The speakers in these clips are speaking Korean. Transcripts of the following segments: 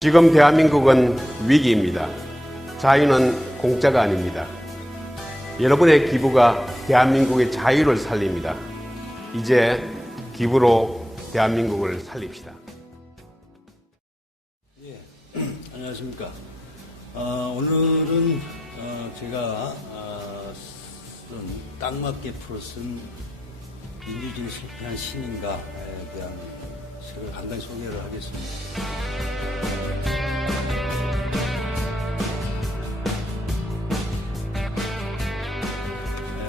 지금 대한민국은 위기입니다. 자유는 공짜가 아닙니다. 여러분의 기부가 대한민국의 자유를 살립니다. 이제 기부로 대한민국을 살립시다. 예, 안녕하십니까. 오늘은 제가 쓴 딱 맞게 풀어쓴 민주주의 실패한 신인가에 대한 책을 간단히 소개를 하겠습니다.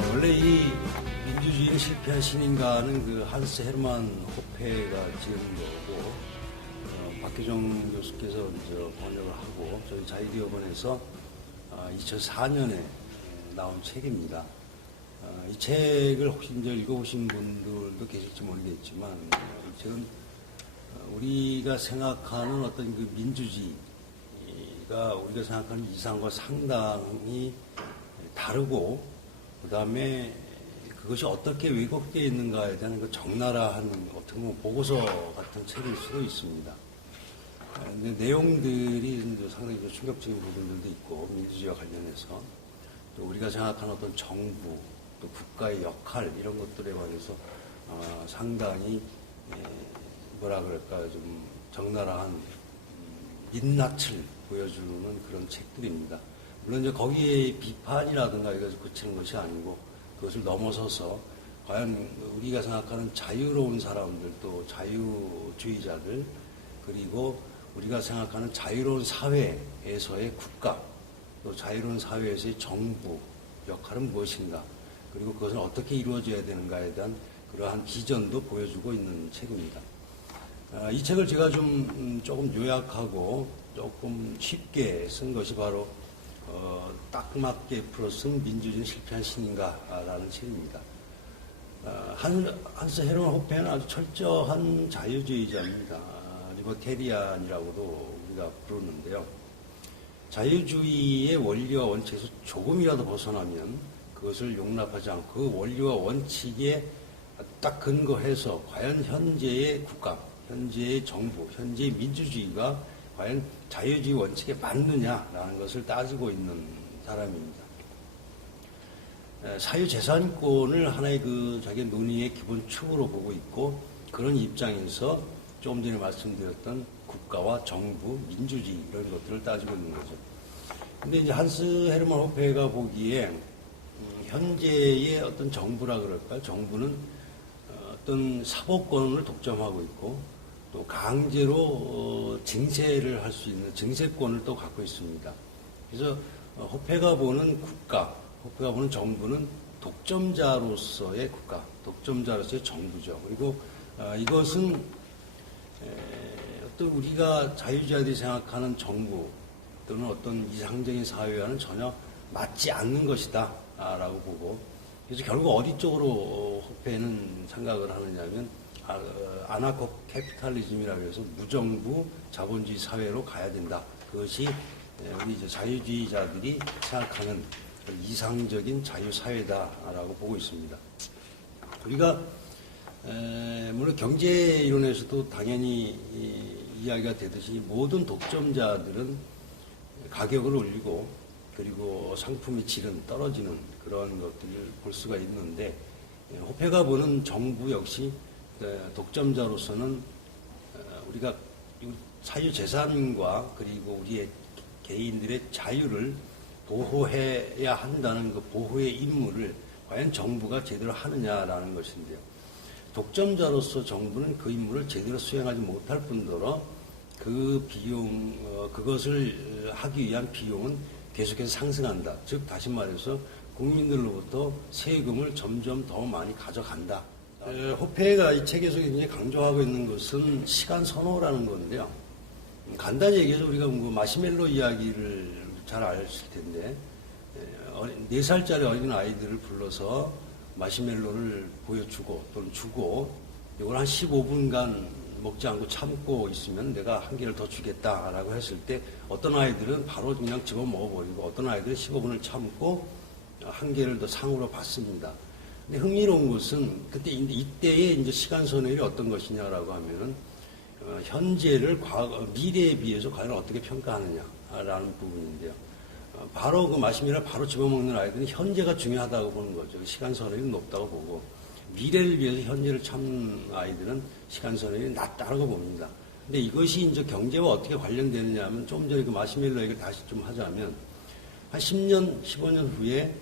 원래 이 민주주의는 실패한 신인가는 그 한스 헤르만 호페가 지은 거고, 박규정 교수께서 이제 번역을 하고 저희 자유대학원에서 2004년에 나온 책입니다. 이 책을 혹시 이제 읽어보신 분들도 계실지 모르겠지만, 이 책은 우리가 생각하는 어떤 그 민주주의가 우리가 생각하는 이상과 상당히 다르고, 그 다음에 그것이 어떻게 왜곡되어 있는가에 대한 그 적나라한 어떻게 보면 보고서 같은 책일 수도 있습니다. 근데 내용들이 상당히 충격적인 부분들도 있고, 민주주의와 관련해서 또 우리가 생각하는 어떤 정부, 또 국가의 역할 이런 것들에 관해서 상당히 뭐라 그럴까 좀 적나라한 민낯을 보여주는 그런 책들입니다. 물론 이제 거기에 비판이라든가 이것을 그치는 것이 아니고 그것을 넘어서서 과연 우리가 생각하는 자유로운 사람들, 또 자유주의자들, 그리고 우리가 생각하는 자유로운 사회에서의 국가, 또 자유로운 사회에서의 정부 역할은 무엇인가, 그리고 그것은 어떻게 이루어져야 되는가에 대한 그러한 비전도 보여주고 있는 책입니다. 이 책을 제가 조금 요약하고 조금 쉽게 쓴 것이 바로 딱 맞게 풀어쓴 민주주의 실패한 신인가라는 책입니다. 한스 헤르만 호페는 아주 철저한 자유주의자입니다. 리버테리안이라고도 우리가 부르는데요. 자유주의의 원리와 원칙에서 조금이라도 벗어나면 그것을 용납하지 않고 그 원리와 원칙에 딱 근거해서 과연 현재의 국가, 현재의 정부, 현재의 민주주의가 과연 자유주의 원칙에 맞느냐라는 것을 따지고 있는 사람입니다. 사유재산권을 하나의 그 자기 논의의 기본 축으로 보고 있고, 그런 입장에서 조금 전에 말씀드렸던 국가와 정부, 민주주의 이런 것들을 따지고 있는 거죠. 근데 이제 한스 헤르만 호페가 보기에 현재의 어떤 정부라 그럴까요? 정부는 어떤 사법권을 독점하고 있고, 또 강제로 징세를 할 수 있는 징세권을 또 갖고 있습니다. 그래서 호페가 보는 국가, 호페가 보는 정부는 독점자로서의 국가, 독점자로서의 정부죠. 그리고 이것은 어떤 우리가 자유주의자들이 생각하는 정부 또는 어떤 이상적인 사회와는 전혀 맞지 않는 것이다 라고 보고, 그래서 결국 어디 쪽으로 호페는 생각을 하느냐면 아나코 캐피탈리즘이라고 해서 무정부 자본주의 사회로 가야 된다. 그것이 우리 이제 자유주의자들이 생각하는 이상적인 자유사회다라고 보고 있습니다. 우리가 물론 경제 이론에서도 당연히 이야기가 되듯이 모든 독점자들은 가격을 올리고 그리고 상품의 질은 떨어지는 그런 것들을 볼 수가 있는데, 호페가 보는 정부 역시 독점자로서는 우리가 사유재산과 그리고 우리의 개인들의 자유를 보호해야 한다는 그 보호의 임무를 과연 정부가 제대로 하느냐라는 것인데요. 독점자로서 정부는 그 임무를 제대로 수행하지 못할 뿐더러 그 비용, 그것을 하기 위한 비용은 계속해서 상승한다. 즉, 다시 말해서 국민들로부터 세금을 점점 더 많이 가져간다. 호페가 이 책에서 굉장히 강조하고 있는 것은 시간 선호라는 건데요. 간단히 얘기해서 우리가 마시멜로 이야기를 잘 아실 텐데, 4살짜리 어린 아이들을 불러서 마시멜로를 보여주고 또는 주고, 이걸 한 15분간 먹지 않고 참고 있으면 내가 한 개를 더 주겠다라고 했을 때 어떤 아이들은 바로 그냥 집어 먹어버리고, 어떤 아이들은 15분을 참고 한 개를 더 상으로 받습니다. 근데 흥미로운 것은 이때의 이제 시간 선회율이 어떤 것이냐라고 하면은 현재를 미래에 비해서 과연 어떻게 평가하느냐라는 부분인데요. 바로 그 마시멜로를 바로 집어먹는 아이들은 현재가 중요하다고 보는 거죠. 시간선언이 높다고 보고, 미래를 위해서 현재를 참는 아이들은 시간선언이 낮다고 봅니다. 근데 이것이 이제 경제와 어떻게 관련되느냐 하면, 좀 전에 그 마시멜로 얘기를 다시 좀 하자면, 한 10년, 15년 후에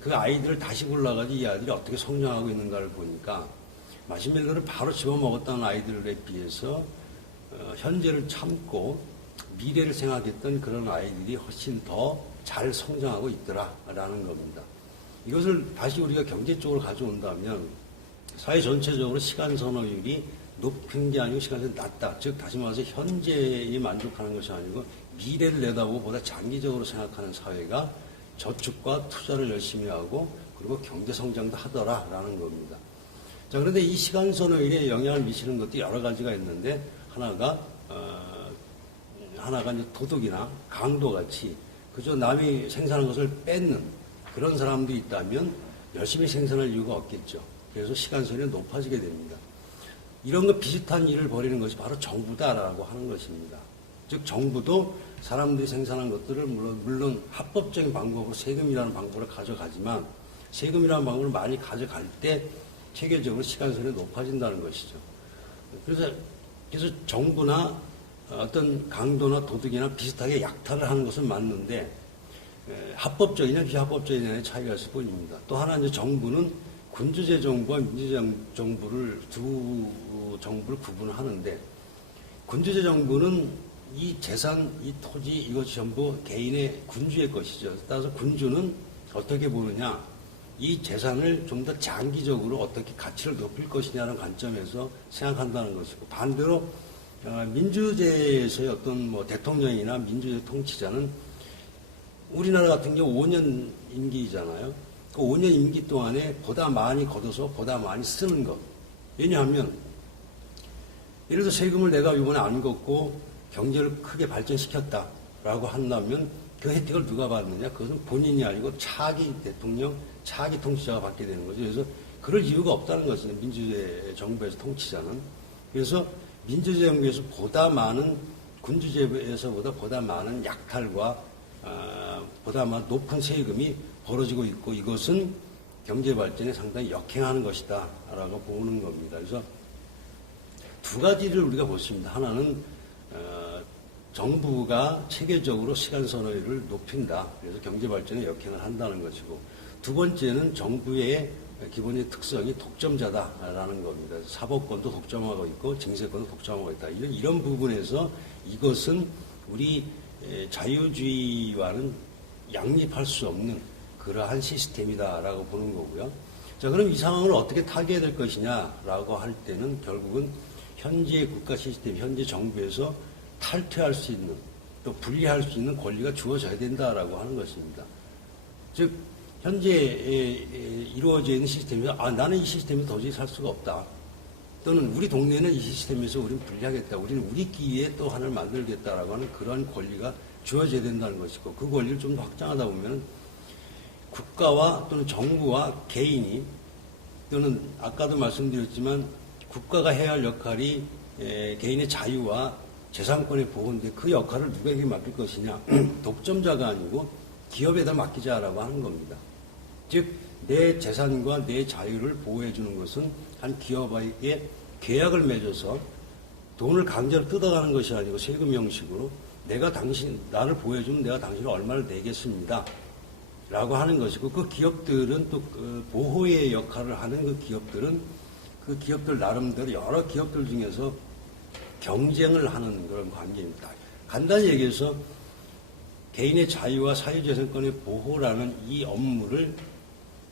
그 아이들을 다시 골라가지고 이 아이들이 어떻게 성장하고 있는가를 보니까, 마시멜로를 바로 집어먹었다는 아이들에 비해서 현재를 참고 미래를 생각했던 그런 아이들이 훨씬 더 잘 성장하고 있더라라는 겁니다. 이것을 다시 우리가 경제 쪽으로 가져온다면 사회 전체적으로 시간 선호율이 높은 게 아니고 시간 선호율이 낮다. 즉 다시 말해서 현재에 만족하는 것이 아니고 미래를 내다보고 보다 장기적으로 생각하는 사회가 저축과 투자를 열심히 하고 그리고 경제 성장도 하더라라는 겁니다. 자, 그런데 이 시간 선호율에 영향을 미치는 것도 여러 가지가 있는데 하나가 이제 도덕이나 강도 같이 그저 남이 생산한 것을 뺏는 그런 사람도 있다면 열심히 생산할 이유가 없겠죠. 그래서 시간 선호율이 높아지게 됩니다. 이런 거 비슷한 일을 벌이는 것이 바로 정부다라고 하는 것입니다. 즉 정부도 사람들이 생산한 것들을 물론 합법적인 방법으로 세금이라는 방법을 가져가지만 세금이라는 방법을 많이 가져갈 때 체계적으로 시간 선호율이 높아진다는 것이죠. 그래서 정부나 어떤 강도나 도덕이나 비슷하게 약탈을 하는 것은 맞는데 합법적이냐 비합법적이냐의 차이가 있을 뿐입니다. 또 하나 이제 정부는 군주제 정부와 민주제 정부를 두 정부를 구분하는데 군주제 정부는 이 재산, 이 토지 이것이 전부 개인의 군주의 것이죠. 따라서 군주는 어떻게 보느냐, 이 재산을 좀 더 장기적으로 어떻게 가치를 높일 것이냐는 관점에서 생각한다는 것이고, 반대로 민주제에서의 어떤 뭐 대통령이나 민주제 통치자는 우리나라 같은 경우 5년 임기잖아요. 그 5년 임기 동안에 보다 많이 걷어서 보다 많이 쓰는 것. 왜냐하면 예를 들어 세금을 내가 이번에 안 걷고 경제를 크게 발전시켰다라고 한다면 그 혜택을 누가 받느냐? 그것은 본인이 아니고 차기 대통령, 차기 통치자가 받게 되는 거죠. 그래서 그럴 이유가 없다는 것이죠. 민주제 정부에서 통치자는. 그래서 민주제 정부에서 보다 많은 군주제에서보다 보다 많은 약탈과 보다 높은 세금이 벌어지고 있고 이것은 경제 발전에 상당히 역행하는 것이다 라고 보는 겁니다. 그래서 두 가지를 우리가 보십니다. 하나는 정부가 체계적으로 시간 선호율을 높인다. 그래서 경제 발전에 역행을 한다는 것이고, 두 번째는 정부의 기본적인 특성이 독점자다라는 겁니다. 사법권도 독점하고 있고 징세권도 독점하고 있다. 이런 부분에서 이것은 우리 자유주의와는 양립할 수 없는 그러한 시스템이다라고 보는 거고요. 자, 그럼 이 상황을 어떻게 타개해야 될 것이냐라고 할 때는 결국은 현재 국가 시스템, 현재 정부에서 탈퇴할 수 있는, 또 분리할 수 있는 권리가 주어져야 된다라고 하는 것입니다. 즉 현재 이루어져 있는 시스템에서 나는 이 시스템에서 도저히 살 수가 없다. 또는 우리 동네는 이 시스템에서 우리는 분리하겠다. 우리는 우리끼리에 또 하나를 만들겠다라고 하는 그러한 권리가 주어져야 된다는 것이고, 그 권리를 좀 더 확장하다 보면 국가와 또는 정부와 개인이, 또는 아까도 말씀드렸지만 국가가 해야 할 역할이 개인의 자유와 재산권의 보호인데 그 역할을 누구에게 맡길 것이냐. 독점자가 아니고 기업에다 맡기자라고 하는 겁니다. 즉 내 재산과 내 자유를 보호해 주는 것은 한 기업에게 계약을 맺어서 돈을 강제로 뜯어가는 것이 아니고 세금 형식으로 나를 보호해 주면 내가 당신을 얼마를 내겠습니다 라고 하는 것이고, 그 기업들은 또 그 보호의 역할을 하는 그 기업들 나름대로 여러 기업들 중에서 경쟁을 하는 그런 관계입니다. 간단히 얘기해서 개인의 자유와 사유재산권의 보호라는 이 업무를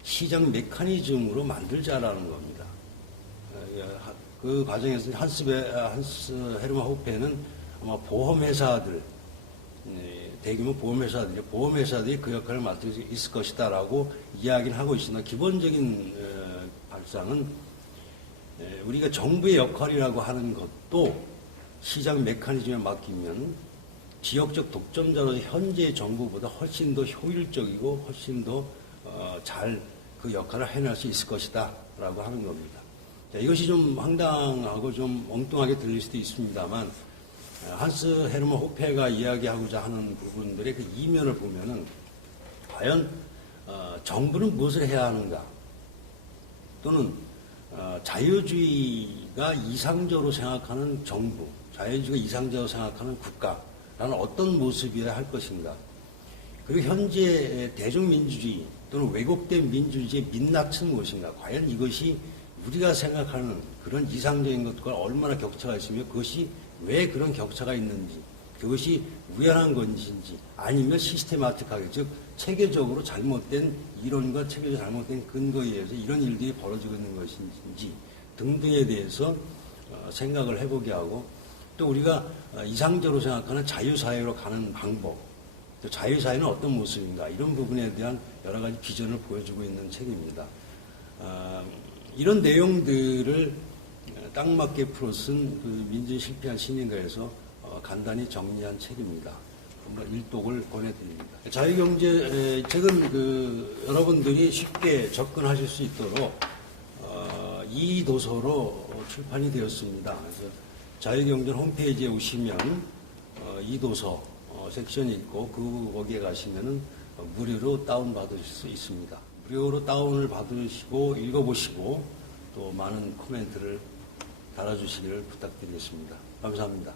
시장 메커니즘으로 만들자라는 겁니다. 그 과정에서 한스 헤르만 호페는 아마 보험회사들, 대규모 보험회사들이 그 역할을 맡을 수 있을 것이다라고 이야기를 하고 있으나, 기본적인 발상은 우리가 정부의 역할이라고 하는 것도 시장 메커니즘에 맡기면 지역적 독점자로서 현재의 정부보다 훨씬 더 효율적이고 훨씬 더 잘 그 역할을 해낼 수 있을 것이다 라고 하는 겁니다. 자, 이것이 좀 황당하고 좀 엉뚱하게 들릴 수도 있습니다만 한스 헤르먼 호페가 이야기하고자 하는 부분들의 그 이면을 보면은 과연 정부는 무엇을 해야 하는가 또는 자유주의가 이상적으로 생각하는 정부, 자유주의가 이상적으로 생각하는 국가라는 어떤 모습이어야 할 것인가. 그리고 현재 대중민주주의 또는 왜곡된 민주주의의 민낯은 무엇인가. 과연 이것이 우리가 생각하는 그런 이상적인 것과 얼마나 격차가 있으며 그것이 왜 그런 격차가 있는지, 그것이 우연한 건지 아니면 시스테마틱하게, 즉 체계적으로 잘못된 이론과 체계적으로 잘못된 근거에 의해서 이런 일들이 벌어지고 있는 것인지 등등에 대해서 생각을 해보게 하고, 또 우리가 이상적으로 생각하는 자유사회로 가는 방법, 또 자유사회는 어떤 모습인가, 이런 부분에 대한 여러 가지 비전을 보여주고 있는 책입니다. 이런 내용들을 딱 맞게 풀어 쓴 그 민주주의 실패한 시민가에서 간단히 정리한 책입니다. 한번 일독을 권해드립니다. 자유경제 책은 여러분들이 쉽게 접근하실 수 있도록 이 도서로 출판이 되었습니다. 그래서 자유경제 홈페이지에 오시면 이 도서 섹션이 있고 거기에 가시면은 무료로 다운받으실 수 있습니다. 무료로 다운을 받으시고 읽어보시고 또 많은 코멘트를 달아주시기를 부탁드리겠습니다. 감사합니다.